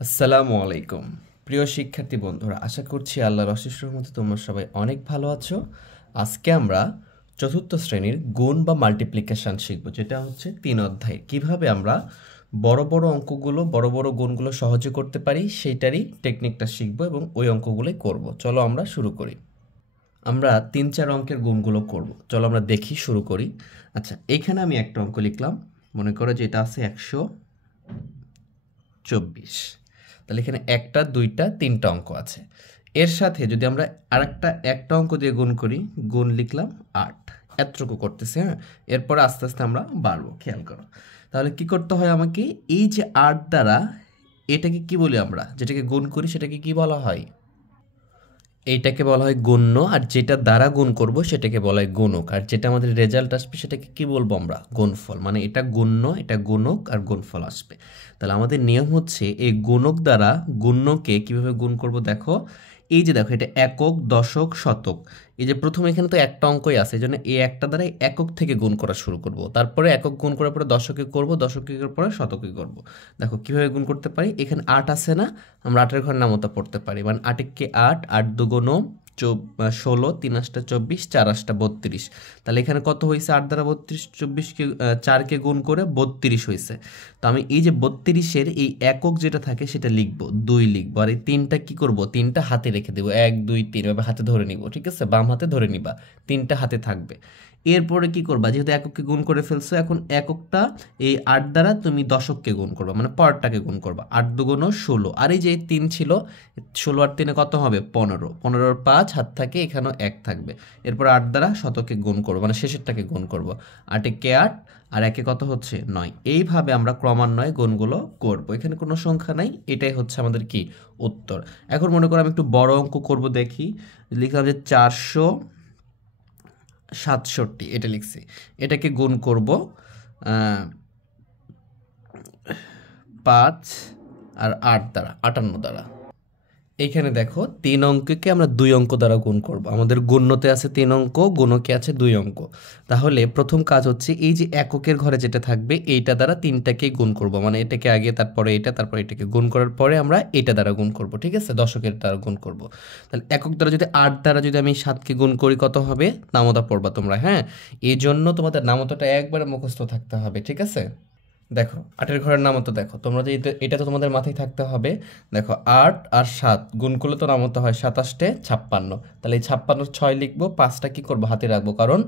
আসসালামু আলাইকুম প্রিয় শিক্ষার্থী বন্ধুরা, আশা করছি আল্লাহর অশেষ রহমতে তোমরা সবাই অনেক ভালো আছো। আজকে আমরা চতুর্থ শ্রেণীর গুণ বা মাল্টিপ্লিকেশন শিখব, যেটা হচ্ছে 3 অধ্যায়। কিভাবে আমরা বড় বড় অঙ্কগুলো, বড় বড় গুণগুলো সহজে করতে পারি সেইটারই টেকনিকটা শিখব এবং ওই অঙ্কগুলোই করব। চলো আমরা শুরু করি। আমরা 3-4 অঙ্কের গুণগুলো করব। চলো আমরা দেখি, শুরু করি। আচ্ছা, এখানে আমি একটা অঙ্ক লিখলাম। মনে করো যে এটা আছে 124। তাহলে এখানে একটা, দুইটা, তিনটা অঙ্ক আছে। এর সাথে যদি আমরা একটা অঙ্ক দিয়ে গুণ করি, গুণ লিখলাম 8, এতটুকু করতেছে। হ্যাঁ, এরপর আস্তে আস্তে আমরা বাড়বো, খেয়াল করো। তাহলে কি করতে হয় আমাকে? এই যে 8 দ্বারা এটাকে কি বলি আমরা, যেটাকে গুণ করি সেটাকে কি বলা হয়? এইটাকে বলা হয় গুণ্য, আর যেটা দ্বারা গুণ করব সেটাকে বলা হয় গুণক, আর যেটা আমাদের রেজাল্ট আসবে সেটাকে কি বলবো আমরা? গুণফল। মানে এটা গুণ্য, এটা গুণক, আর গুণফল আসবে। তাহলে আমাদের নিয়ম হচ্ছে এই গুণক দ্বারা গুণ্যকে কিভাবে গুণ করব। দেখো, এই যে দেখো, এটা একক, দশক, শতক। এই যে প্রথমে এখানে তো একটা অঙ্কই আছে, এই জন্য এই একটা দ্বারা একক থেকে গুণ করা শুরু করব। তারপরে একক গুণ করার পরে দশকে করব, দশকে করার পরে শতকে করব। দেখো কিভাবে গুণ করতে পারি। এখানে 8 আছে না, আমরা 8-এর ঘর নামতা পড়তে পারি। মানে 8 8, 8 2 16, 3 8 24, 4 8 32। তাহলে এখানে কত হয়েছে? 8 দ্বারা 32, 24কে 4কে গুণ করে 32 হয়েছে। তো আমি এই যে 32-এর এই একক যেটা থাকে সেটা লিখবো, 2 লিখবো। আর এই 3টা কি করব? 3টা হাতে রেখে দেবো, 1 2 3 এভাবে হাতে ধরে নিব। ঠিক আছে, বাম হাতে ধরে নিবা, 3টা হাতে থাকবে। এরপরে কি করবা? যেহেতু একককে গুণ করে ফেলছো, এখন এককটা এই 8 দ্বারা তুমি দশককে গুণ করবা, মানে পরেরটাকে গুণ করবা। 8 2 16, আর এই যে 3 ছিল, 16 আর 3 কত হবে? 15। 15 আর 5 হাত থাকে, এখানেও 1 থাকবে। এরপর 8 দ্বারা শতকে গুণ করবো, মানে শেষেরটাকে গুণ করবো। 8 একে 8, আর একে কত হচ্ছে? 9। এইভাবে আমরা ক্রমান্বয়ে গুণগুলো করবো। এখানে কোনো সংখ্যা নাই, এটাই হচ্ছে আমাদের কি উত্তর। এখন মনে করো আমি একটু বড় অঙ্ক করব, দেখি। লিখলাম যে 467, এটা লিখছি। এটাকে গুণ করব 5 আর 8 দ্বারা, 58 দ্বারা। এইখানে দেখো 3 অঙ্ককে আমরা 2 অঙ্ক দ্বারা গুণ করব। আমাদের গুণ্যতে আছে 3 অঙ্ক, গুণকে আছে 2 অঙ্ক। তাহলে প্রথম কাজ হচ্ছে এই যে এককের ঘরে যেটা থাকবে এইটা দ্বারা 3টাকে গুণ করব। মানে এটাকে আগে, তারপরে এটা, তারপরে এটাকে গুণ করার পরে আমরা এটা দ্বারা গুণ করব। ঠিক আছে, দশকের দ্বারা গুণ করব। তাহলে একক দ্বারা যদি 8 দ্বারা যদি আমি 7কে গুণ করি, কত হবে? নামতা পড়বা তোমরা। হ্যাঁ, এই জন্য তোমাদের নামতাটা একবারে মুখস্থ থাকতে হবে। ঠিক আছে, দেখো 8-এর ঘরের নামতা দেখো তোমরা, যে এটা তো তোমাদের মাথায় থাকতে হবে। দেখো 8 আর 7 গুণ করলে তো নামতা হয় 27 56। তাহলে এই 56 6 লিখবো, 5টা কি করবো? হাতে রাখবো, কারণ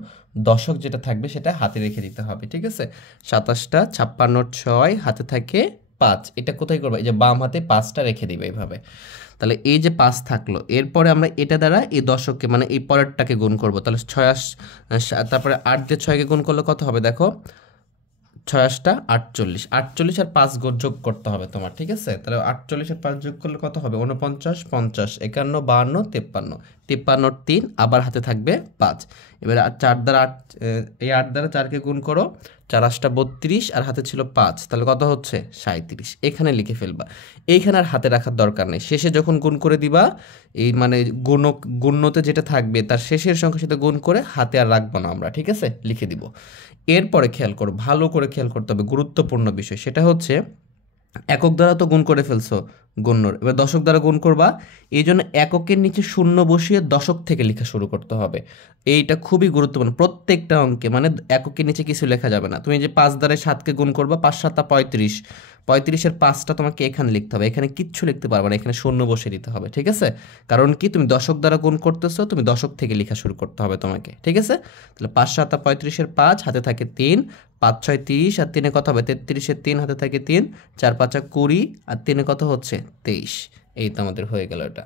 দশক যেটা থাকবে সেটা হাতে রেখে দিতে হবে। ঠিক আছে, 27টা 56 6 হাতে থাকে 5। এটা কোথায় করবো? এই যে বাম হাতে 5টা রেখে দিবে এইভাবে। তাহলে এই যে 5 থাকলো, এরপরে আমরা এটা দ্বারা এই দশককে, মানে এই পরেরটাকে গুণ করবো। তাহলে 6 তারপরে 8 দিয়ে 6কে গুণ করলে কত হবে? দেখো 6 8 48, 48 আর 5 যোগ করতে হবে তোমার। ঠিক আছে, তাহলে 48 আর 5 যোগ করলে কত হবে? 49 50 51 52 53। 53 3, আবার হাতে থাকবে 5। এবারে 4 দ্বারা 8, এই 8 দ্বারা 4কে গুণ করো, 4 8 32, আর হাতে ছিল 5, তাহলে কত হচ্ছে? 37। এখানে লিখে ফেলবা। এইখানে আর হাতে রাখার দরকার নেই। শেষে যখন গুণ করে দিবা, এই মানে গুণ্যতে যেটা থাকবে তার শেষের সংখ্যার সাথে গুণ করে হাতে আর রাখবো না আমরা। ঠিক আছে, লিখে দিব। এরপরে খেয়াল করো, ভালো করে খেয়াল করতে হবে গুরুত্বপূর্ণ বিষয়, সেটা হচ্ছে একক দ্বারা তো গুণ করে ফেলছো গুণ্যর, এবার দশক দ্বারা গুণ করবা। এই জন্য এককের নিচে শূন্য বসিয়ে দশক থেকে লেখা শুরু করতে হবে। এইটা খুবই গুরুত্বপূর্ণ প্রত্যেকটা অঙ্কে। মানে এককের নিচে কিছু লেখা যাবে না। তুমি যে 5 দ্বারা 7কে গুণ করবা, 5 7 35, 35-এর 5টা তোমাকে এখানে লিখতে হবে, এখানে কিচ্ছু লিখতে পারবে না, এখানে শূন্য বসিয়ে দিতে হবে। ঠিক আছে, কারণ কি তুমি দশক দ্বারা গুণ করতেছো, তুমি দশক থেকে লেখা শুরু করতে হবে তোমাকে। ঠিক আছে, তাহলে 5 7 35-এর 5 হাতে থাকে 3, 5 6 30, আর 3 কত হবে? 33-এর 3 হাতে থাকে 3, 4 5 20, আর 3 কত হচ্ছে? 23। এই তো আমাদের হয়ে গেল এটা।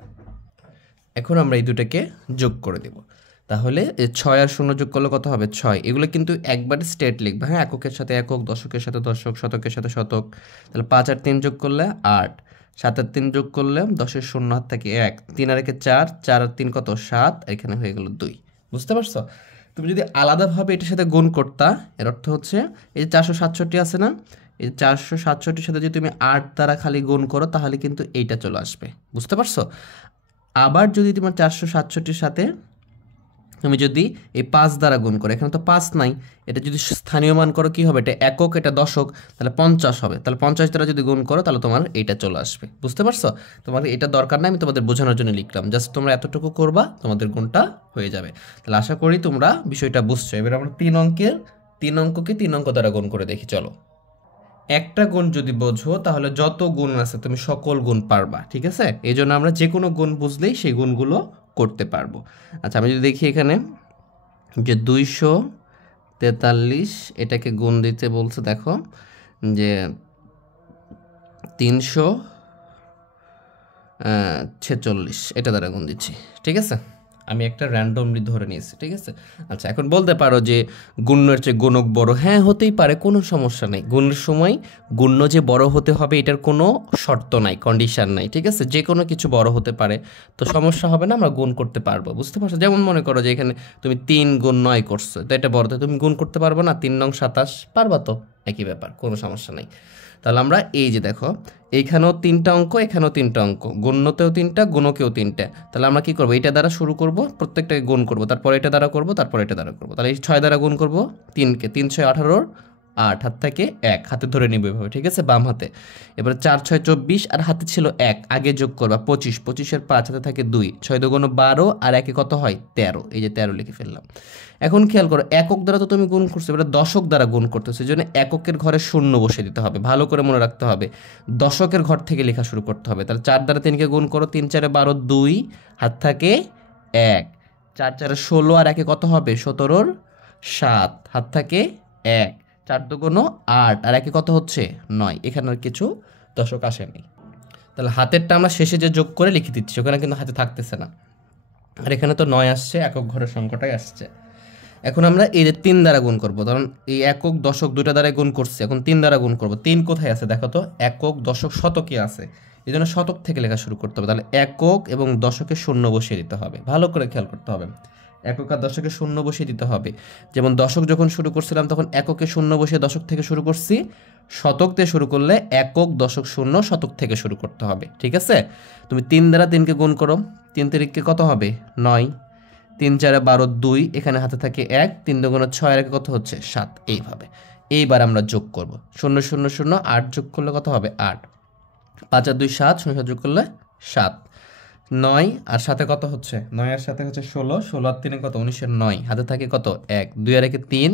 এখন আমরা এই দুটাকে যোগ করে দেব। তাহলে 6 আর 0 যোগ করলে কত হবে? 6। এগুলো কিন্তু একবারে স্টেট লিখবে। হ্যাঁ, এককের সাথে একক, দশকের সাথে দশক, শতকের সাথে শতক। তাহলে 5 আর 3 যোগ করলে 8, 7 আর 3 যোগ করলে 10-এর 0 হাত থেকে 1, 3 আর 1 4, 4 আর 3 কত? 7, এখানে হয়ে গেল 2। বুঝতে পারছো? তুমি যদি আলাদাভাবে এটার সাথে গুণ করতা, এর অর্থ হচ্ছে এই যে 467 আছে না, এই 467-এর সাথে যদি তুমি 8 দ্বারা খালি গুণ করো, তাহলে কিন্তু এইটা চলে আসবে। বুঝতে পারছো? আবার যদি তোমার 467-এর সাথে তুমি যদি এই 5 দ্বারা গুণ করো, এখানে তো 5 নাই, এটা যদি স্থানীয় মান করো কি হবে, এটা একক এটা দশক, তাহলে 50 হবে, তাহলে 50 দ্বারা যদি গুণ করো তাহলে তোমার এইটা চলে আসবে। বুঝতে পারছো? তোমার এটা দরকার নাই, আমি তোমাদের বোঝানোর জন্য লিখলাম, জাস্ট তোমরা এতটুকু করবা তোমাদের গুণটা হয়ে যাবে। তাহলে আশা করি তোমরা বিষয়টা বুঝছো। এবার আমরা 3 অঙ্ককে 3 অঙ্ক দ্বারা গুণ করে দেখি। চলো, একটা গুণ যদি বোঝো তাহলে যত গুণ আছে তুমি সকল গুণ পারবা, ঠিক আছে? এই জন্য আমরা যে কোনো গুণ বুঝলেই সেই গুণগুলো করতে পারবো। আচ্ছা, আমি যদি দেখি এখানে যে 243 এটাকে গুণ দিতে বলছে, দেখো যে 346 এটা দ্বারা গুণ দিচ্ছি, ঠিক আছে? আমি একটা র্যান্ডমলি ধরে নিয়েছি, ঠিক আছে? আচ্ছা, এখন বলতে পারো যে গুণ্যের চেয়ে গুণক বড়। হ্যাঁ, হতেই পারে, কোনো সমস্যা নেই। গুণের সময় গুণ্য যে বড় হতে হবে এটার কোনো শর্ত নাই, কন্ডিশন নাই, ঠিক আছে? যে কোনো কিছু বড় হতে পারে, তো সমস্যা হবে না, আমরা গুণ করতে পারবো। বুঝতে পারছো? যেমন মনে করো যে এখানে তুমি 3 গুণ 9 করছো, তো এটা বড়, তো তুমি গুণ করতে পারবে না? 3 নং 27 পারবা তো, একই ব্যাপার, কোনো সমস্যা নেই। তাহলে আমরা এই যে দেখো এইখানেও 3টা অঙ্ক, এখানেও 3টা অঙ্ক, গুণ্যতেও 3টা, গুণকেও 3টা। তাহলে আমরা কি করবো, এটা দ্বারা শুরু করব, প্রত্যেকটাকে গুণ করব, তারপর এটা দ্বারা করব, তারপর এটা দ্বারা করব। তাহলে এই 6 দ্বারা গুণ করব 3কে, 3 6 18, 8 হাত থেকে 1 হাতে ধরে নিব এভাবে, ঠিক আছে? বাম হাতে। এবার 4 6 24 আর হাতে ছিল 1, আগে যোগ করবা 25, 25 এর 5 হাতে থাকে 2, 6 2 12 আর একে কত হয় 13, এই যে 13 লিখে ফেললাম। এখন খেয়াল করো, একক দ্বারা তো তুমি গুণ করছো, এবার দশক দ্বারা গুণ করতেছো, এই জন্য এককের ঘরে শূন্য বসে দিতে হবে, ভালো করে মনে রাখতে হবে। দশকের ঘর থেকে লেখা শুরু করতে হবে। তাহলে 4 দ্বারা 3কে গুণ করো, 3 4 12 2 হাত থাকে 1, 4 4 16 আর একে কত হবে 17 7 হাত থাকে 1, 4 2 8 আর একে কত হচ্ছে 9, এখানে আর কিছু দশক আসেনি। তাহলে হাতেরটা আমরা শেষে যে যোগ করে লিখে দিচ্ছি, ওখানে কিন্তু হাতে থাকতেছে না, আর এখানে তো 9 আসছে, একক ঘরের সংখ্যাটাই আসছে। এখন আমরা এই যে 3 দ্বারা গুণ করব, কারণ এই একক দশক দুইটা দ্বারা গুণ করছি, এখন 3 দ্বারা গুণ করব। 3 কোথায় আছে দেখো তো, একক দশক শতকে আছে, এই জন্য শতক থেকে লেখা শুরু করতে হবে। তাহলে একক এবং দশকে শূন্য বসিয়ে দিতে হবে, ভালো করে খেয়াল করতে হবে। একক আর দশকে শূন্য বসিয়ে দিতে হবে। যেমন দশক যখন শুরু করছিলাম তখন এককে শূন্য বসিয়ে দশক থেকে শুরু করছি, শতক দিয়ে শুরু করলে একক দশক শূন্য শতক থেকে শুরু করতে হবে, ঠিক আছে? তুমি 3 দ্বারা 3কে গুণ করো, 3 তিরিককে কত হবে 9, 3 4 12 2 এখানে হাতে থাকে 1, 3 2 6 আর একে কত হচ্ছে 7, এইভাবে। এইবার আমরা যোগ করব, 0 0 0 8 যোগ করলে কত হবে 8, 5 আর 2 7, 0 যোগ করলে 7, 9 আর সাথে কত হচ্ছে 9 আর সাথে হচ্ছে 16, 16 আর 3 কত 19 এর 9 হাতে থাকে কত 1, 2 আর 1 3,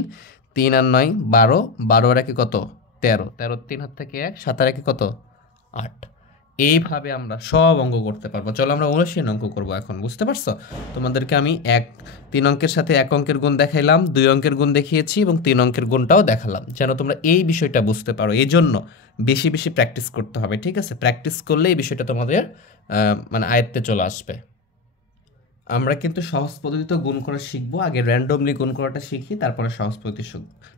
3 আর 9 12, 12 আর 1 কত 13, 13 3 হাত থেকে 1, 7 আর 1 কত 8। এইভাবে আমরা সব অঙ্ক করতে পারবো। চলো আমরা অনুশীলন অঙ্ক করবো এখন। বুঝতে পারছো? তোমাদেরকে আমি 3 অঙ্কের সাথে 1 অঙ্কের গুণ দেখাইলাম, 2 অঙ্কের গুণ দেখিয়েছি এবং 3 অঙ্কের গুণটাও দেখালাম, যেন তোমরা এই বিষয়টা বুঝতে পারো। এই জন্য বেশি বেশি প্র্যাকটিস করতে হবে, ঠিক আছে? প্র্যাকটিস করলে এই বিষয়টা তোমাদের মানে আয়ত্তে চলে আসবে। আমরা কিন্তু সহজ পদ্ধতিতে গুণ করা শিখবো, আগে র্যান্ডমলি গুণ করাটা শিখি, তারপরে সহজ পদ্ধতি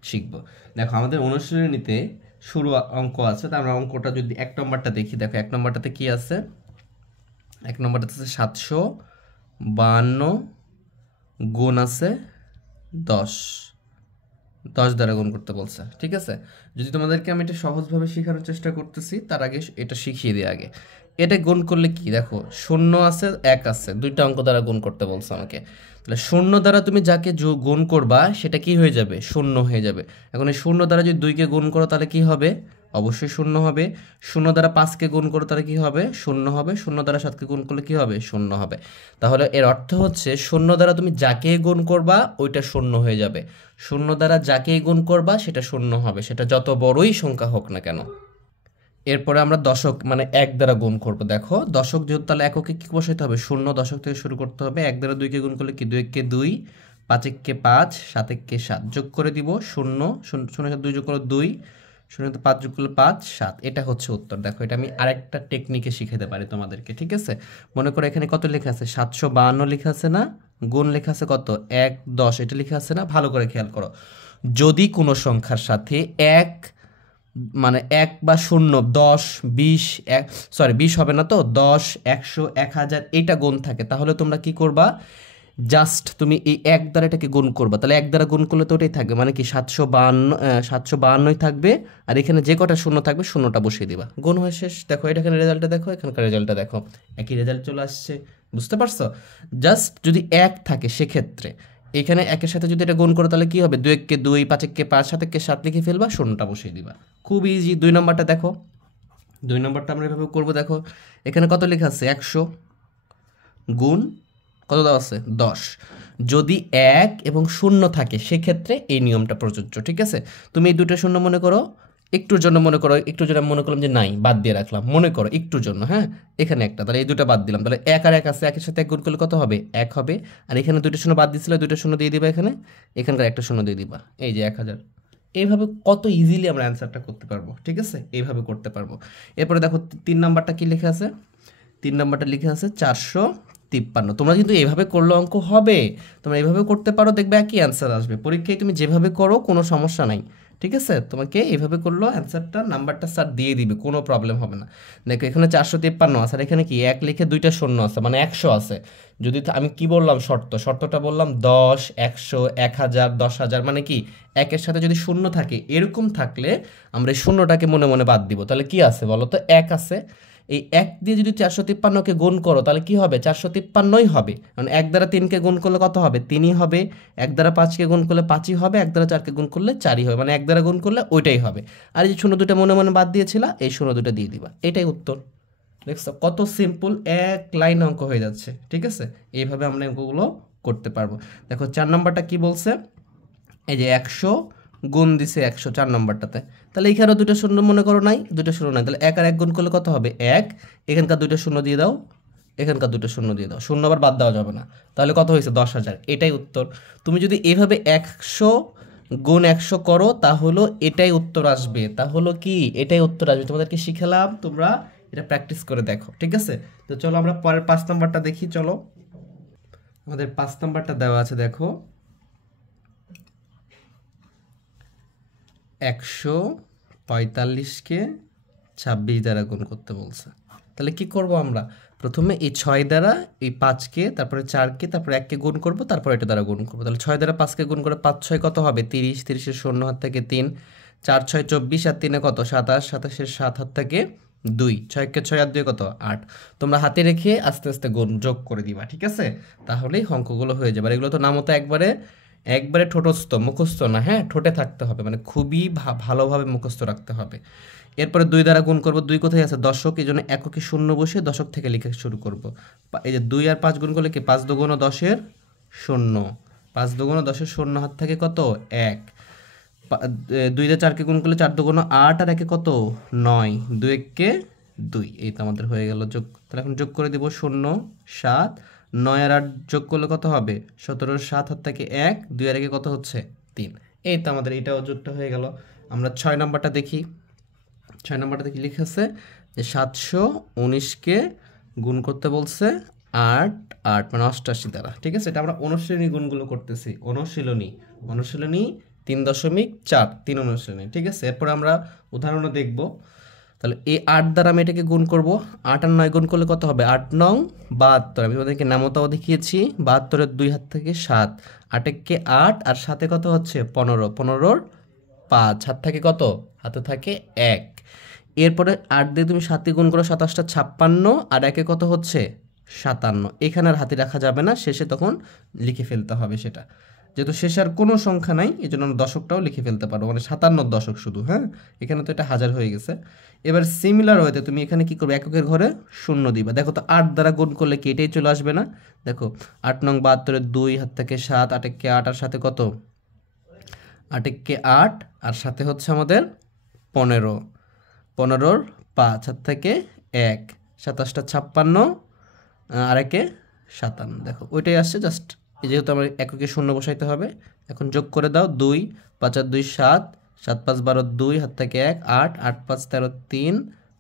শিখবো। দেখো আমাদের অনুশীলনীতে শুরু অঙ্ক আছে, তা আমরা অঙ্কটা যদি 1 নম্বরটা দেখি, দেখো 1 নম্বরটাতে কি আছে, 1 নম্বরটাতে আছে 752 গুণ আছে 10, 10 দ্বারা গুণ করতে বলছে, ঠিক আছে? যদি তোমাদেরকে আমি এটা সহজভাবে শেখানোর চেষ্টা করতেছি, তার আগে এটা শিখিয়ে দিই আগে। এটা গুণ করলে কি দেখো, 0 আছে 1 আছে, দুইটা অঙ্ক দ্বারা গুণ করতে বলছে আমাকে। তাহলে 0 দ্বারা তুমি যাকে গুণ করবা সেটা কি হয়ে যাবে 0 হয়ে যাবে। এখন এই 0 দ্বারা যদি 2কে গুণ করো তাহলে কি হবে, অবশ্যই 0 হবে। 0 দ্বারা 5কে গুণ করো তাহলে কি হবে 0 হবে। 0 দ্বারা 7কে গুণ করলে কি হবে 0 হবে। তাহলে এর অর্থ হচ্ছে 0 দ্বারা তুমি যাকে গুণ করবা ওইটা 0 হয়ে যাবে, 0 দ্বারা যাকে গুণ করবা সেটা 0 হবে, সেটা যত বড়ই সংখ্যা হোক না কেন। এরপরে আমরা দশক মানে 1 দ্বারা গুণ করব। দেখো দশক যেহেতু, তাহলে এককে কি বসাইতে হবে 0, দশক থেকে শুরু করতে হবে। 1 দ্বারা 2কে গুণ করলে কি 2 1 কে 2, 5 1 কে 5, 7 1 কে 7, যোগ করে দিব 0 0 0 2 যোগ করলে 2, 0 5 যোগ করলে 5 7, এটা হচ্ছে উত্তর। দেখো এটা আমি আরেকটা টেকনিকে শিখাতে পারি তোমাদেরকে, ঠিক আছে? মনে করো এখানে কত লেখা আছে 752 লেখা আছে না, গুণ লেখা আছে কত 1 10, এটা লেখা আছে না। ভালো করে খেয়াল করো, যদি কোনো সংখ্যার সাথে 1 মানে 1 বা 0 10 20 20 হবে না তো, 10 100 1000 এটা গুণ থাকে, তাহলে তোমরা কি করবা, জাস্ট তুমি এই 1 দ্বারা এটাকে গুণ করবা। তাহলে 1 দ্বারা গুণ করলে তো ওটাই থাকবে, মানে কি 752 থাকবে, আর এখানে যে কটা শূন্য থাকবে শূন্যটা বসিয়ে দিবা, গুণ হয়ে শেষ। দেখো এটা এখানে রেজাল্টটা দেখো, এখানকার রেজাল্টটা দেখো, একই রেজাল্ট চলে আসছে। বুঝতে পারছো? জাস্ট যদি 1 থাকে সেক্ষেত্রে এখানে একের সাথে যদি এটা গুণ করো তাহলে কি হবে, 2 একে 2, 5 একে 5, 7 একে 7 লিখে ফেলবা, শূন্যটা বসিয়ে দিবা। খুব ইজি। 2 নম্বরটা দেখো, 2 নম্বরটা আমরা এভাবে করবো। দেখো এখানে কত লেখা আছে, 100 গুণ কত দেওয়া আছে, 10। যদি 1 এবং 0 থাকে সেক্ষেত্রে এই নিয়মটা প্রযোজ্য, ঠিক আছে। তুমি এই দুটো শূন্য মনে করো, একটুর জন্য মনে করো, একটু জন্য মনে করলাম যে নাই, বাদ দিয়ে রাখলাম, মনে করো একটুর জন্য, হ্যাঁ। এখানে একটা, তাহলে এই দুটো বাদ দিলাম, তাহলে 1 আর 1 আছে, 1 এর সাথে 1 গুণ করলে কত হবে, 1 হবে। আর এখানে দুটো শূন্য বাদ দিচ্ছিল, দুটো শূন্য দিয়ে দিবা, এখানে এখানকার একটা শূন্য দিয়ে দিবা, এই যে 1000। এইভাবে কত ইজিলি আমরা অ্যান্সারটা করতে পারবো, ঠিক আছে, এইভাবে করতে পারবো। এরপরে দেখো 3 নাম্বারটা কি লেখা আছে, 3 নাম্বারটা লিখে আছে 453। তোমরা কিন্তু এইভাবে করলে অঙ্ক হবে, তোমরা এইভাবে করতে পারো, দেখবে একই অ্যান্সার আসবে পরীক্ষায়। তুমি যেভাবে করো কোনো সমস্যা নাই, ঠিক আছে। তোমাকে এইভাবে করলেও অ্যান্সারটা, নাম্বারটা স্যার দিয়ে দিবে, কোনো প্রবলেম হবে না। দেখো এখানে 453 আছে, আর এখানে কি 1 লিখে 2টা শূন্য আছে, মানে 100 আছে। যদি আমি কি বললাম, শর্তটা বললাম 10, 100, 1000, 10,000, মানে কি 1-এর সাথে যদি শূন্য থাকে, এরকম থাকলে আমরা এই শূন্যটাকে মনে মনে বাদ দিব। তাহলে কি আছে বলো তো, 1 আছে। এই 1 দিয়ে যদি 453কে গুণ করো তাহলে কি হবে, 453ই হবে। কারণ 1 দ্বারা 3কে গুণ করলে কত হবে, 3ই হবে। 1 দ্বারা 5কে গুণ করলে 5ই হবে। 1 দ্বারা 4কে গুণ করলে 4ই হবে, মানে 1 দ্বারা গুণ করলে ওইটাই হবে। আর এই যে শূন্য দুটো মনে মনে বাদ দিয়েছিলা, এই শূন্য দুটো দিয়ে দিবা, এটাই উত্তর। দেখছো কত সিম্পল, এক লাইন অঙ্ক হয়ে যাচ্ছে, ঠিক আছে। এইভাবে আমরা অঙ্কগুলো করতে পারবো। দেখো 4 নম্বরটা কি বলছে, এই যে 100 গুণ দিছে 100 4 নম্বরটাতে, তাহলে এখানেও দুটো শূন্য মনে করো নাই, দুটো শূন্য নাই, তাহলে 1 আর 1 গুণ করলে কত হবে, 1। এখানকার দুটো শূন্য দিয়ে দাও, এখানকার দুটো শূন্য দিয়ে দাও, শূন্য আবার বাদ দেওয়া যাবে না। তাহলে কত হয়েছে, 10,000, এটাই উত্তর। তুমি যদি এভাবে 100 গুণ 100 করো তাহলে এটাই উত্তর আসবে, তাহলে কি এটাই উত্তর আসবে। তোমাদেরকে শিখালাম, তোমরা এটা প্র্যাকটিস করে দেখো, ঠিক আছে। তো চলো আমরা পরের 5 নাম্বারটা দেখি। চলো আমাদের 5 নাম্বারটা দেওয়া আছে, দেখো 145কে 26 দ্বারা গুণ করতে বলছে। তাহলে কি করব আমরা, প্রথমে এই 6 দ্বারা এই 5কে, তারপরে 4কে, তারপরে 1কে গুণ করব, তারপরে এটা দ্বারা গুণ করব। তাহলে 6 দ্বারা 5কে গুণ করে 5 6 কত হবে, 30, 30-এর শূন্য হাত থেকে 3, 4 6 24, আর 3 কত 27, 27-এর 7 হাত থেকে 2, 6কে 6 আর 2 কত 8। তোমরা হাতে রেখে আস্তে আস্তে গুণ যোগ করে দিবা, ঠিক আছে। তাহলেই অঙ্কগুলো হয়ে যাবে। আর এগুলো তো নামতো একবারে একবারে ঠোঁটস্থ, মুখস্থ না, হ্যাঁ, ঠোঁটে থাকতে হবে, মানে খুবই ভালোভাবে মুখস্থ রাখতে হবে। এরপরে 2 দ্বারা গুণ করব, 2 কোথায় আছে, দশক, এই জন্য এককে শূন্য বসে দশক থেকে লিখে শুরু করব। এই যে 2 আর 5 গুণ করলে কি, 5 দুগুণ 10-এর শূন্য, 5 দুগুণ 10-এর শূন্য হাত থেকে কত 1। 2 দিয়ে 4কে গুণ করলে 4 দুগুণ 8, আর 1-এ কত 9, 2 1-কে 2, এই তো আমাদের হয়ে গেল যোগ। তাহলে এখন যোগ করে দিব 0 7, 9 আর 8 যোগ করলে কত হবে, 17-এর 7 হাত থেকে 1, 2 আর 1-এ কত হচ্ছে 3। এই তো আমাদের এটাও যোগটা হয়ে গেল। আমরা 6 নাম্বারটা দেখি। 6 নাম্বারটা দেখি লিখে আছে যে 719কে গুণ করতে বলছে 8 8, মানে 88 দ্বারা, ঠিক আছে। এটা আমরা অনুশীলনী গুণগুলো করতেছি, অনুশীলনী 3.4, 3 অনুশীলনী, ঠিক আছে। এরপর আমরা উদাহরণও দেখব। তাহলে এই 8 দ্বারা আমি এটাকে গুণ করব, 8 আর 9 গুণ করলে কত হবে, 8 9 72। আমি তোমাদেরকে নামতাও দেখিয়েছি, 72-এর 2 হাত থেকে 7, 8 1-কে 8, আর 7-এ কত হচ্ছে 15, 15-এর 5 হাত থেকে কত, হাতে থাকে 1। এরপরে 8 দিয়ে তুমি 7 গুণ করো, 27টা 56, আর 1-এ কত হচ্ছে 57। এখানে আর হাতে রাখা যাবে না, শেষে তখন লিখে ফেলতে হবে সেটা। যেহেতু শেষে আর কোনো সংখ্যা নাই, এই জন্য দশকটাও লিখে ফেলতে পারো, মানে 57 দশক শুধু, হ্যাঁ। এখানে তো এটা 1000 হয়ে গেছে। এবার সিমিলার হইতে তুমি এখানে কি করবে, এককের ঘরে শূন্য দিবা। দেখো তো 8 দ্বারা গুণ করলে কি এটাই চলে আসবে না। দেখো 8 নং 72-এর 2 হাত থেকে 7, 8 1-কে 8, আর সাথে কত 8 1-কে 8, আর সাথে হচ্ছে আমাদের 15, 15-এর 5 হাত থেকে 1, 27টা 56, আর 1-এ 57। দেখো ওইটাই আসছে, জাস্ট যেহেতু আমার এককে শূন্য বসাইতে হবে। এখন যোগ করে দাও, 2 5 আর 2 7, 7 5 12, 2 হাত থেকে 1 8, 8 5 13, 3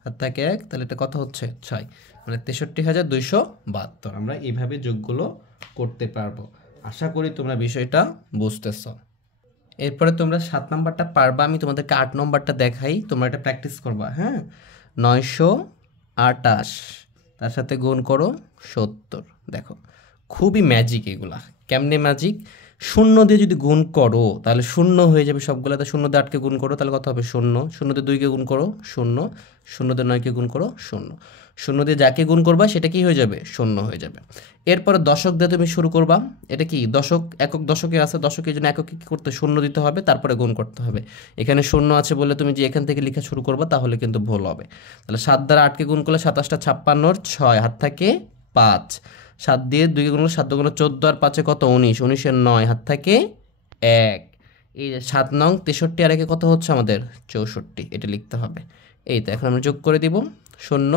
হাত থেকে 1, তাহলে এটা কত হচ্ছে 6, মানে 63,272। আমরা এইভাবে যোগগুলো করতে পারবো। আশা করি তোমরা বিষয়টা বুঝতেছ। এরপরে তোমরা 7 নাম্বারটা পারবা, আমি তোমাদেরকে 8 নম্বরটা দেখাই, তোমরা এটা প্র্যাকটিস করবা, হ্যাঁ। 928, তার সাথে গুণ করো 70। দেখো খুবই ম্যাজিক এগুলা। কেমনে ম্যাজিক, শূন্য দিয়ে যদি গুণ করো তাহলে শূন্য হয়ে যাবে সবগুলো, তো শূন্য দিয়ে 8কে গুণ করো তাহলে কত হবে শূন্য, শূন্য দিয়ে 2কে গুণ করো শূন্য, শূন্য দিয়ে 9কে গুণ করো শূন্য, শূন্য দিয়ে যাকে গুণ করবা সেটা কি হয়ে যাবে শূন্য হয়ে যাবে। এরপরে দশক দিয়ে তুমি শুরু করবা, এটা কি দশক, একক দশকে আছে, দশকের জন্য এককে কী করতে শূন্য দিতে হবে, তারপরে গুণ করতে হবে। এখানে শূন্য আছে বলে তুমি যে এখান থেকে লেখা শুরু করবা তাহলে কিন্তু ভুল হবে। তাহলে 7 দ্বারা 8কে গুণ করলে 27টা 56, 6 হাত থাকে 5, 7 দিয়ে 2কে গুণ করলে 7 দুগুণ 14 আর 5 কত 19, 19 9 হাত থাকে 1, এই যে 7 নং 63 আর একে কত হচ্ছে আমাদের 64, এটা লিখতে হবে। এই তো এখন আমরা যোগ করে দিব শূন্য,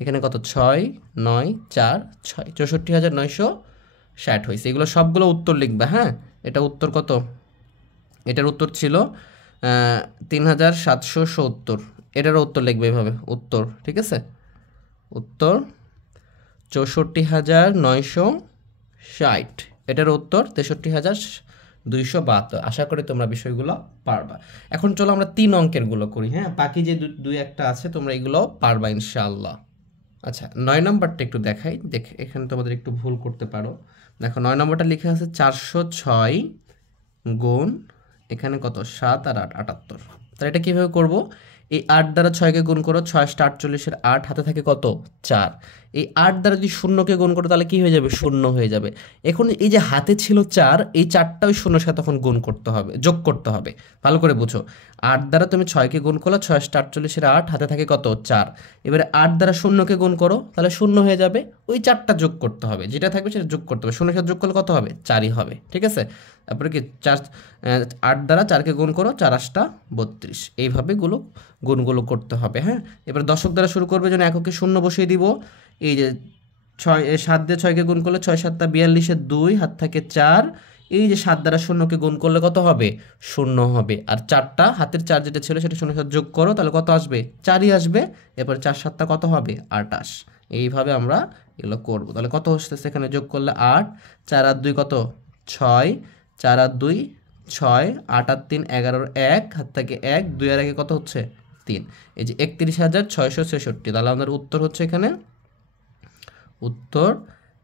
এখানে কত 6 9 4 6, 64,960 হয়েছে। এগুলো সবগুলো উত্তর লিখবে, হ্যাঁ। এটা উত্তর কত, এটার উত্তর ছিল 3770, এটারও উত্তর লিখবে এভাবে উত্তর, ঠিক আছে। উত্তর 64,960, এটার উত্তর 63,272। আশা করি তোমরা বিষয়গুলো পারবা। এখন চলো আমরা 3 অঙ্কেরগুলো করি, হ্যাঁ। বাকি যে দুই একটা আছে তোমরা এগুলো পারবা ইনশাআল্লাহ। আচ্ছা 9 নম্বরটা একটু দেখাই, এখানে তোমাদের একটু ভুল করতে পারো। দেখো 9 নম্বরটা লিখে আছে 406 গুণ এখানে কত 7 আর 8 78। তাহলে এটা কীভাবে করবো, এই 8 দ্বারা 6কে গুণ করো, 6 48 8 হাতে থাকে কত 4, এই 8 দ্বারা যদি শূন্যকে গুণ করো তাহলে কি হয়ে যাবে শূন্য হয়ে যাবে। এখন এই যে হাতে ছিল 4, এই 4টা ওই শূন্যের সাথে তখন গুণ করতে হবে, যোগ করতে হবে, ভালো করে বুঝো। 8 দ্বারা তুমি 6কে গুণ করলো, 6 48 8 হাতে থাকে কত 4, এবারে 8 দ্বারা শূন্যকে গুণ করো তাহলে শূন্য হয়ে যাবে, ওই 4টা যোগ করতে হবে, যেটা থাকবে সেটা যোগ করতে হবে, শূন্যের সাথে যোগ করলে কত হবে 4ই হবে, ঠিক আছে। তারপরে কি 8 দ্বারা 4কে গুণ করো, 4 8 32, এইভাবে গুণগুলো করতে হবে, হ্যাঁ। এবার দশক দ্বারা শুরু করবে, যেন এককে শূন্য বসিয়ে দিব। এই যে 7 দিয়ে 6কে গুণ করলে 6 7 42 2 হাত থাকে 4, এই যে 7 দ্বারা শূন্যকে গুণ করলে কত হবে শূন্য হবে, আর 4টা হাতের 4 যেটা ছিল সেটা শূন্যের সাথে যোগ করো তাহলে কত আসবে 4ই আসবে। এরপর 4 7 কত হবে 28, এইভাবে আমরা এগুলো করব। তাহলে কত হচ্ছে এখানে যোগ করলে 8, 4 আর 2 কত 6, 4 আর 2 6, 8 আর 3 11, 1 হাত থেকে 1, 2 আর 1 কত হচ্ছে 3, এই যে 31,666। তাহলে আমাদের উত্তর হচ্ছে এখানে উত্তর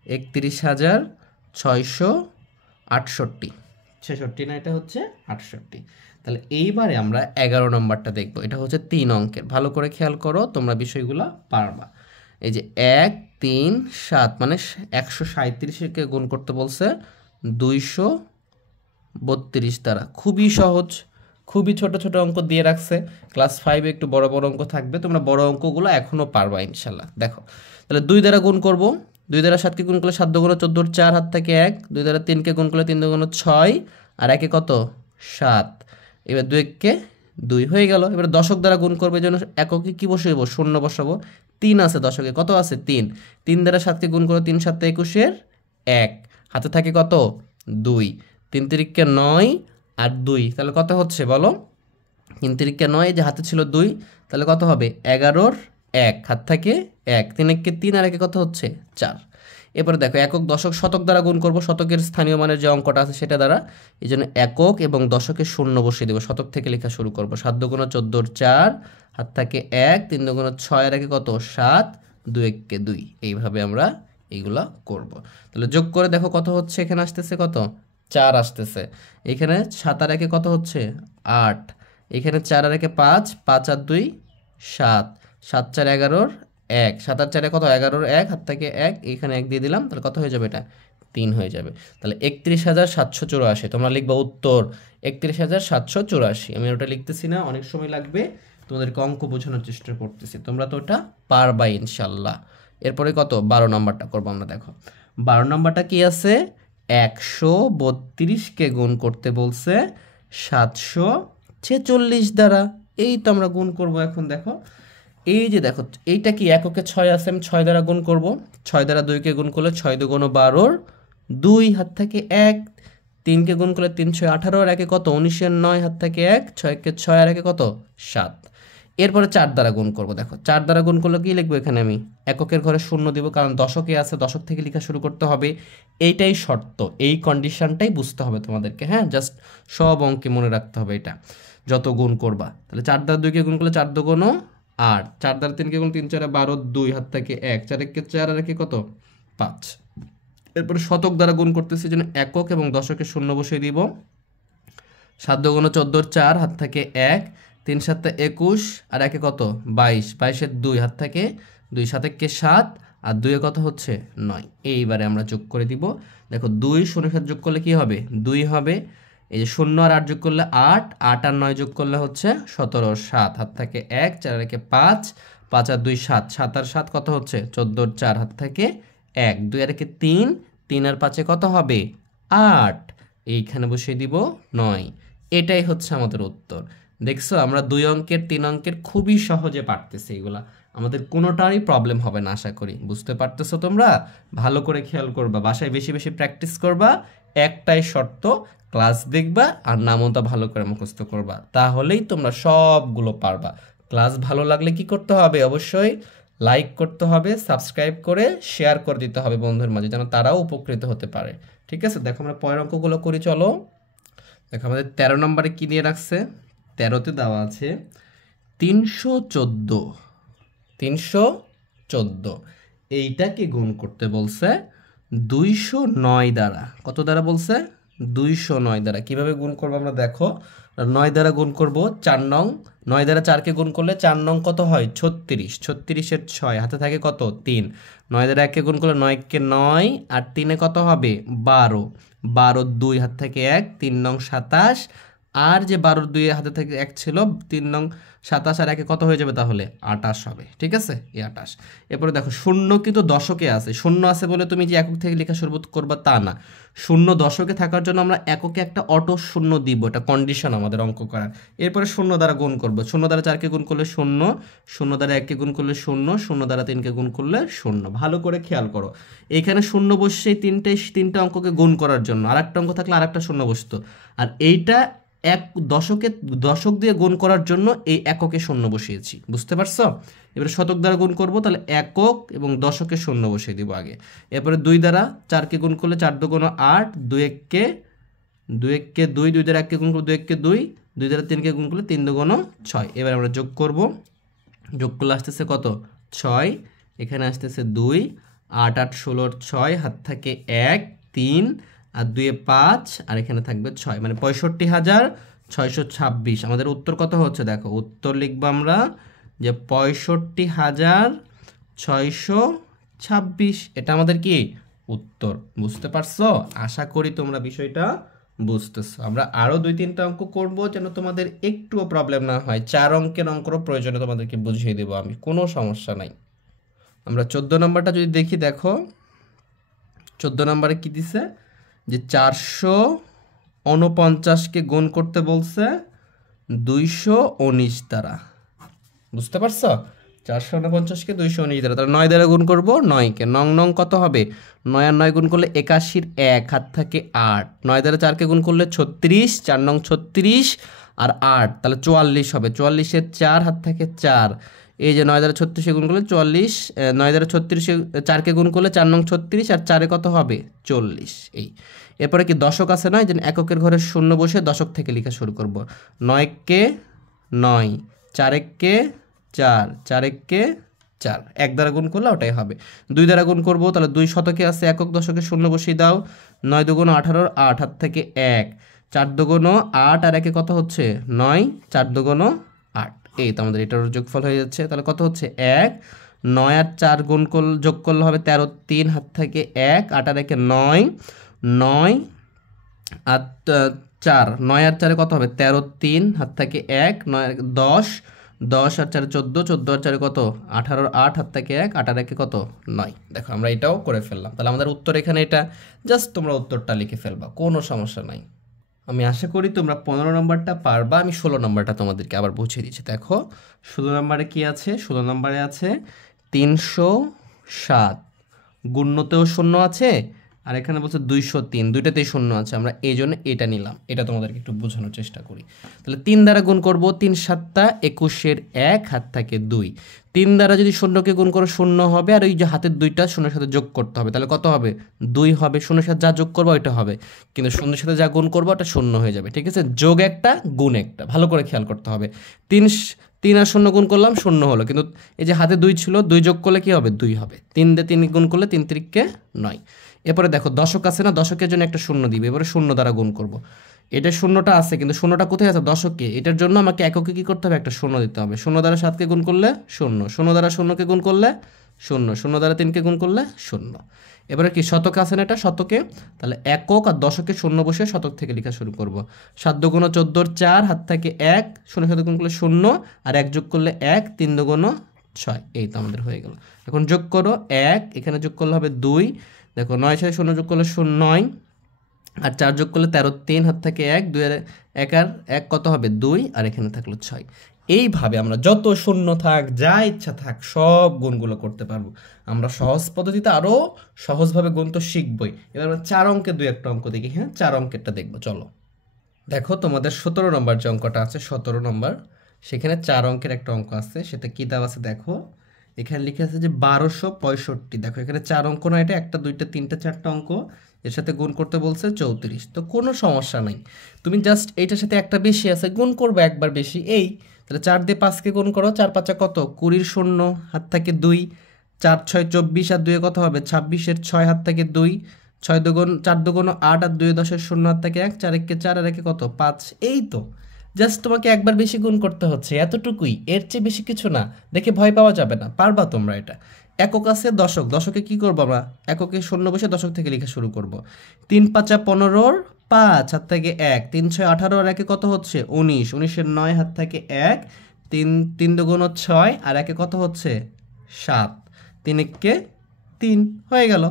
31,668, 66 না, এটা হচ্ছে 68। তাহলে এইবারে আমরা 11 নম্বরটা দেখব, এটা হচ্ছে 3 অঙ্কের, ভালো করে খেয়াল করো তোমরা বিষয়গুলো পারবা। এই যে 1 3 7 মানে 137কে গুণ করতে বলছে 232 দ্বারা, খুবই সহজ, খুবই ছোট ছোট অঙ্ক দিয়ে রাখছে। ক্লাস 5-এ একটু বড় বড় অঙ্ক থাকবে, তোমরা বড় অঙ্কগুলো এখনও পারবা ইনশাল্লাহ। দেখো তাহলে 2 দ্বারা গুণ করব, 2 দ্বারা 7কে গুণ করলে 7 দুগুণ 14, 4 হাত থেকে 1, 2 দ্বারা 3কে গুণ করলে 3 দুগুণ 6 আর 1 কত 7, এবার 2 কে 2 হয়ে গেল। এবার দশক দ্বারা গুণ করবে, জন্য এককে কি বসাবো শূন্য বসাবো, 3 আছে দশকে, কত আছে 3, 3 দ্বারা 7কে গুণ করো 3 7 21 1 হাতে থাকে কত 2, 3 3কে 9 আর 2, তাহলে কত হচ্ছে বলো, 3 3কে 9, যে হাতে ছিল 2, তাহলে কত হবে 11 1 হাত থাকে 1, 3 1কে 3 আর 1 কত হচ্ছে 4। এরপরে দেখো একক দশক শতক দ্বারা গুণ করব, শতকের স্থানীয় মানের যে অঙ্কটা আছে সেটা দ্বারা, এই জন্য একক এবং দশকে শূন্য বসিয়ে দেবো, শতক থেকে লেখা শুরু করবো। 7 দুগুণ 14, 4 হাত থাকে 1, 3 দুগুণ 6 আর 1 কত 7, 2 1কে 2, এইভাবে আমরা এইগুলা করব। তাহলে যোগ করে দেখো কত হচ্ছে, এখানে আসতেছে কত 4 আসতেছে, এখানে 7 আর 1 কত হচ্ছে 8, এখানে 4 আর 1 5, 5 আর 2 7, 7 4 11 1, 7 আর 4 কত 11 1 হাত থেকে 1, এখানে 1 দিয়ে দিলাম, তাহলে কত হয়ে যাবে এটা 3 হয়ে যাবে। তাহলে 31,784, তোমরা লিখবা উত্তর 31,784। আমি ওটা লিখতেছি না, অনেক সময় লাগবে, তোমাদেরকে অঙ্ক বোঝানোর চেষ্টা করতেছি, তোমরা তো ওটা পারবা ইনশাল্লাহ। এরপরে কত 12 নম্বরটা করবো আমরা। দেখো 12 নম্বরটা কি আছে, 132কে গুণ করতে বলছে 746 দ্বারা, এই তো আমরা গুণ করব। এখন দেখো এই যে দেখো এইটা কি এককে 6 আছে, আমি 6 দ্বারা গুণ করব, 6 দ্বারা 2কে গুণ করলে 6 দুগুণ 12, 2 হাত থেকে 1, 3কে গুণ করলে 3 6 18 আর 1 কত 19 9 হাত থেকে 1, 6 কে 6 আর 1 কত 7। এরপরে 4 দ্বারা গুণ করব, দেখো 4 দ্বারা গুণ করলে কি লিখবো, এখানে আমি এককের ঘরে শূন্য দিব, কারণ দশকে আছে, দশক থেকে লেখা শুরু করতে হবে, এইটাই শর্ত, এই কন্ডিশনটাই বুঝতে হবে তোমাদেরকে, হ্যাঁ। জাস্ট সব অঙ্কে মনে রাখতে হবে এটা যত গুণ করবা। তাহলে 4 দ্বারা 2কে গুণ করলে 4 দুগুণ 8, 4 দ্বারা 3কে গুণ 3 4 12, 2 হাত থেকে 1, 4 1কে 4 আর 1 কত 5, এরপরে শতক দ্বারা গুণ করতেছি, এই জন্য একক এবং দশকে শূন্য বসিয়ে দিব। 7 দুগুণ 14, 4 হাত থেকে 1, 3 7 21 আর একে কত 22, 22 2 হাত থেকে 2, 7 কে 7 আর 2 কত হচ্ছে 9। এইবারে আমরা যোগ করে দিব। দেখো 2 0 সাথে যোগ করলে কি হবে 2 হবে, এই যে 0 আর 8 যোগ করলে 8, 8 আর 9 যোগ করলে হচ্ছে 17, 7 হাত থেকে 1, 4 আর 5, 5 আর 2 7, 7 আর 7 কত হচ্ছে 14, 4 হাত থেকে 1, 2 আর 3, 3 আর 5 কত হবে 8, এইখানে বসিয়ে দিব 9। এটাই হচ্ছে আমাদের উত্তর। দেখছো আমরা 2 অঙ্কের 3 অঙ্কের খুবই সহজে পারতেছি, এগুলা আমাদের কোনোটারই প্রবলেম হবে না। আশা করি বুঝতে পারতেছো তোমরা। ভালো করে খেয়াল করবা, বাসায় বেশি বেশি প্র্যাকটিস করবা। একটাই শর্ত, ক্লাস দেখবা আর নামতা ভালো করে মুখস্থ করবা, তাহলেই তোমরা সবগুলো পারবা। ক্লাস ভালো লাগলে কি করতে হবে, অবশ্যই লাইক করতে হবে, সাবস্ক্রাইব করে শেয়ার করে দিতে হবে বন্ধুদের মাঝে, যেন তারাও উপকৃত হতে পারে। ঠিক আছে, দেখো আমরা পরের অঙ্কগুলো করি। চলো দেখো আমাদের 13 নম্বরে কি দিয়ে রাখছে, 13তে দেওয়া আছে 314। 314 এইটাকে গুণ করতে বলছে 209 দ্বারা। কত দ্বারা বলছে 209 দ্বারা। কিভাবে গুণ করবো আমরা দেখো, 9 দ্বারা গুণ করব 4 নং, 9 দ্বারা 4কে গুণ করলে 4 নং কত হয় 36, 36 6 হাতে থাকে কত 3, 9 দ্বারা 1কে গুণ করলে 9 কে 9 আর 3 কত হবে 12, 12 2 হাত থেকে 1, 3 নং 27 আর যে 12 2 হাতে থেকে 1 ছিল 3 নং 27 আর 1 কত হয়ে যাবে তাহলে 28 হবে। ঠিক আছে, এই 28। এরপরে দেখো শূন্য কিন্তু দশকে আছে, শূন্য আছে বলে তুমি যে একক থেকে লেখা শুরু করবা তা না, শূন্য দশকে থাকার জন্য আমরা এককে একটা অটো শূন্য দিব, এটা কন্ডিশন আমাদের অঙ্ক করার। এরপরে শূন্য দ্বারা গুণ করব, শূন্য দ্বারা 4কে গুণ করলে 0, শূন্য দ্বারা 1কে গুণ করলে 0, শূন্য দ্বারা 3কে গুণ করলে 0। ভালো করে খেয়াল করো, এইখানে শূন্য বসছে তিনটা অঙ্ককে গুণ করার জন্য, আর একটা অঙ্ক থাকলে আর একটা শূন্য বসতো, আর এইটা এক দশক দিয়ে গুণ করার জন্য এই এককে শূন্য বসিয়েছি। বুঝতে পারছো? এবারে শতক দ্বারা গুণ করব, তাহলে একক এবং দশকে শূন্য বসিয়ে দিব আগে। এরপরে 2 দ্বারা 4কে গুণ করলে 4 দুগুণ 8, 2 1কে 2, 2 দ্বারা 1কে গুণ করলে 2 1কে 2, 2 দ্বারা 3কে গুণ করলে 3 দুগুণ 6। এবার আমরা যোগ করব, যোগ করলে আসতেছে কত 6, এখানে আসতেছে 2, 8 8 16 6 হাত থাকে 1, 3 আর 2 5 আর এখানে থাকবে 6, মানে 65,626। আমাদের উত্তর কত হচ্ছে দেখো, উত্তর লিখবো আমরা যে 65,626, এটা আমাদের কি উত্তর। বুঝতে পারছো? আশা করি তোমরা বিষয়টা বুঝতেছো। আমরা আরও 2-3টা অঙ্ক করব যেন তোমাদের একটুও প্রবলেম না হয়। 4 অঙ্কের অঙ্করও প্রয়োজনে তোমাদেরকে বুঝিয়ে দেবো আমি, কোনো সমস্যা নাই। আমরা 14 নম্বরটা যদি দেখি, দেখো 14 নম্বরে কি দিছে যে 449কে গুণ করতে বলছে 219 দ্বারা। বুঝতে পারছো? 449কে 219 দ্বারা, তাহলে 9 দ্বারা গুণ করবো 9কে, নং কত হবে 9 আর 9 গুণ করলে 81 1 হাত থাকে 8, 9 দ্বারা 4কে গুণ করলে 36, 4 নং 36 আর 8 তাহলে 44 হবে, 44 4 হাত থাকে 4, এই যে 9 দ্বারা 36 গুণ করলে 44, 9 দ্বারা 36 4কে গুণ করলে 4 নং 36 আর 4 কত হবে 40। এই এরপরে কি দশক আছে না, এই জন্য এককের ঘরে শূন্য বসে দশক থেকে লেখা শুরু করব। 9কে 9, 4কে 4, 4কে 4, 1 দ্বারা গুণ করলে ওটাই হবে। 2 দ্বারা গুণ করব, তাহলে 2 শতকে আছে, একক দশকে শূন্য বসিয়ে দাও। 9 দুগুণ 18, 8 হাত থেকে 1, 4 দুগুণ 8 আর 1 কত হচ্ছে 9, 4 দুগুণ 8। এই তো আমাদের এটার যোগফল হয়ে যাচ্ছে, তাহলে কত হচ্ছে 1, 9 আর 4 গুণ করলে যোগ করলে হবে 13, 3 হাত থেকে 1, 8 আর 1 9, 9 আর 4, 9 আর 4 কত হবে 13, 3 হাত থেকে 1, 9 10, 10 আর 4 14, 14 আর 4 কত 18, 8 হাত থেকে 1, 8 আর 1 কত 9। দেখো আমরা এটাও করে ফেললাম, তাহলে আমাদের উত্তর এখানে এটা। জাস্ট তোমরা উত্তরটা লিখে ফেলবা, কোনো সমস্যা নাই। আমি আশা করি তোমরা 15 নম্বরটা পারবা। আমি 16 নম্বরটা তোমাদেরকে আবার বুঝিয়ে দিচ্ছি। দেখো 16 নম্বরে কি আছে, 16 নম্বরে আছে 307, গুণ্যতেও শূন্য আছে আর এখানে বলছে 203, দুইটাতেই শূন্য আছে, আমরা এই জন্য এটা নিলাম। এটা তোমাদেরকে একটু বোঝানোর চেষ্টা করি। তাহলে 3 দ্বারা গুণ করব, 3 7 21 1 হাত থাকে 2, 3 দ্বারা যদি শূন্যকে গুণ করো শূন্য হবে, আর ওই যে হাতের 2টা শূন্যের সাথে যোগ করতে হবে, তাহলে কত হবে 2 হবে, শূন্যের সাথে যা যোগ করবো ওইটা হবে, কিন্তু শূন্যের সাথে যা গুণ করবো ওটা শূন্য হয়ে যাবে। ঠিক আছে, যোগ একটা গুণ একটা, ভালো করে খেয়াল করতে হবে। 3 আর 0 গুণ করলাম 0 হলো, কিন্তু এই যে হাতে 2 ছিল, 2 যোগ করলে কি হবে 2 হবে, 3 দিয়ে 3 গুণ করলে 3 3কে 9। এরপরে দেখো দশক আছে না, দশকের জন্য একটা শূন্য দিবে, এবারে শূন্য দ্বারা গুণ করব। এটা শূন্যটা আছে কিন্তু শূন্যটা কোথায় আছে, দশকে, এটার জন্য আমাকে এককে কী করতে হবে, একটা শূন্য দিতে হবে। শূন্য দ্বারা 7কে গুণ করলে শূন্য, শূন্য দ্বারা 0কে গুণ করলে শূন্য, শূন্য দ্বারা 3কে গুণ করলে শূন্য। এবারে কি শতক আছে না, এটা শতকে, তাহলে একক আর দশকে শূন্য বসে শতক থেকে লেখা শুরু করব। 7 দুগুণ 14 4, হাত থেকে 1, শূন্য সাথে গুণ করলে শূন্য, আর 1 যোগ করলে 1, 3 দুগুণ 6, এই তো আমাদের হয়ে গেল। এখন যোগ করো 1, এখানে যোগ করলে হবে 2, দেখো 9 সাথে 0 যোগ করলে 9, আর 4 যোগ করলে 13, 3 হাত থেকে 1, 2 আর 1 আর 1 কত হবে 2, আর এখানে থাকলো 6। এইভাবে আমরা যত শূন্য থাক যা ইচ্ছা থাক সব গুণগুলো করতে পারবো। আমরা সহজ পদ্ধতিতে আরও সহজভাবে গুণ তো শিখবই। এবার আমরা 4 অঙ্কের 2-1টা অঙ্ক দেখি। হ্যাঁ, 4 অঙ্কেরটা দেখবো, চলো। দেখো তোমাদের 17 নম্বর যে অঙ্কটা আছে, 17 নম্বর, সেখানে 4 অঙ্কের একটা অঙ্ক আছে। সেটা কী দেওয়া আছে দেখো, এখানে লিখে আছে যে 1265। দেখো এখানে 4 অঙ্ক না, এটা 1টা 2টা 3টা 4টা অঙ্ক, এর সাথে গুণ করতে বলছে 34। তো কোনো সমস্যা নাই, তুমি জাস্ট এইটার সাথে একটা বেশি আছে, গুণ করবে একবার বেশি, এই তাহলে 4 দিয়ে 5কে গুণ করো, 4 5 কত 20, শূন্য হাত থেকে 2, 4 6 24, আর 2 কত হবে 26, 6 হাত থেকে 2, 6 দুগুণ 4 দুগুণ 8, আর 2 10 শূন্য হাত থেকে 1, 4 1 4, আর 1 কত 5। এই তো জাস্ট তোমাকে একবার বেশি গুণ করতে হচ্ছে, এতটুকুই, এর চেয়ে বেশি কিছু না। দেখে ভয় পাওয়া যাবে না, পারবা তোমরা এটা। একক আছে দশক, দশকে কি করবো আমরা, এককে শূন্য বসে দশক থেকে লেখা শুরু করব। 3 5 15, 5 হাত থেকে 1, 3 6 18, আর 1 কত হচ্ছে 19, 19 9 হাত থেকে 1, 3 দুগুণ 6, আর 1 কত হচ্ছে 7, 3 1 3, হয়ে গেল।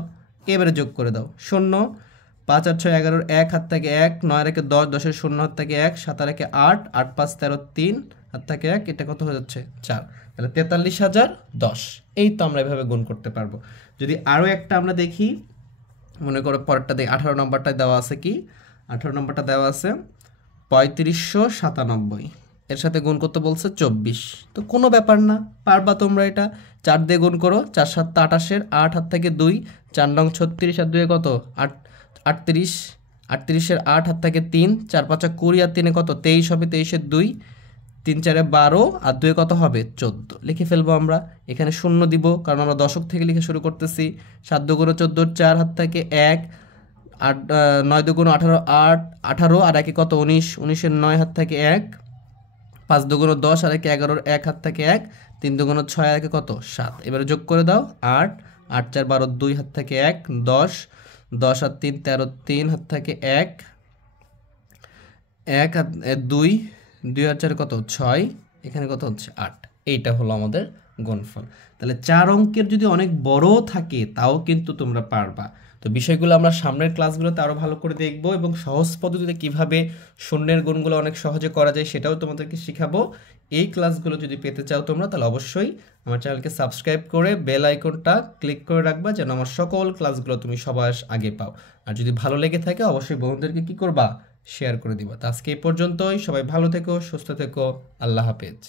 এবারে যোগ করে দাও, শূন্য 5 আর 6 11, 1 হাত থেকে 1, 9 রেখে 10, 10 শূন্য হাত থেকে 1, 7 রেখে 8, 8 5 13, 3 হাত থেকে 1, এটা কত হয়ে যাচ্ছে 4, তাহলে 43,010। এই তো আমরা এভাবে গুণ করতে পারবো। যদি আরও একটা আমরা দেখি, মনে করো পরেরটা দেখি, 18 নম্বরটা দেওয়া আছে কি, 18 নম্বরটা দেওয়া আছে 3597, এর সাথে গুণ করতে বলছে 24। তো কোনো ব্যাপার না, পারবা তোমরা এটা। 4 দিয়ে গুণ করো, 4 7 28, 8 হাত থেকে 2, 4 নং 36, আর 2 কত 8 38, 38 8 হাত থেকে 3, 4 5 20, আর 3 কত 23 হবে, 23 2, 3 4 12, আর 2 কত হবে 14। লিখে ফেলবো আমরা, এখানে শূন্য দিব কারণ আমরা দশক থেকে লিখে শুরু করতেছি। 7 দুগুণ 14, 4 হাত থেকে 1, 8 9 দুগুণ 18, 8 18, আর 1 কত 19, 19 9 হাত থেকে 1, 5 দুগুণ 10, আর 1 11, 1 হাত থেকে 1, 3 দুগুণ 6, আর 1 কত 7। এবারে যোগ করে দাও, 8 8 4 12, 2 হাত থেকে 1, 10 10 আর 3 13, 3 হাত থেকে 1 1 হাত 2 2 আর 4 কত 6, এখানে কত হচ্ছে 8। এইটা হলো আমাদের গুণফল। তাহলে 4 অঙ্কের যদি অনেক বড় থাকে তাও কিন্তু তোমরা পারবা। তো বিষয়গুলো আমরা সামনের ক্লাসগুলোতে আরও ভালো করে দেখব, এবং সহজ পদ্ধতিতে কীভাবে শূন্যের গুণগুলো অনেক সহজে করা যায় সেটাও তোমাদেরকে শেখাবো। এই ক্লাসগুলো যদি পেতে চাও তোমরা, তাহলে অবশ্যই আমার চ্যানেলকে সাবস্ক্রাইব করে বেল আইকনটা ক্লিক করে রাখবা, যেন আমার সকল ক্লাসগুলো তুমি সবার আগে পাও। আর যদি ভালো লেগে থাকে অবশ্যই বন্ধুদেরকে কী করবা, শেয়ার করে দিবা। তো আজকে এই পর্যন্তই, সবাই ভালো থেকো, সুস্থ থেকো, আল্লাহ হাফেজ।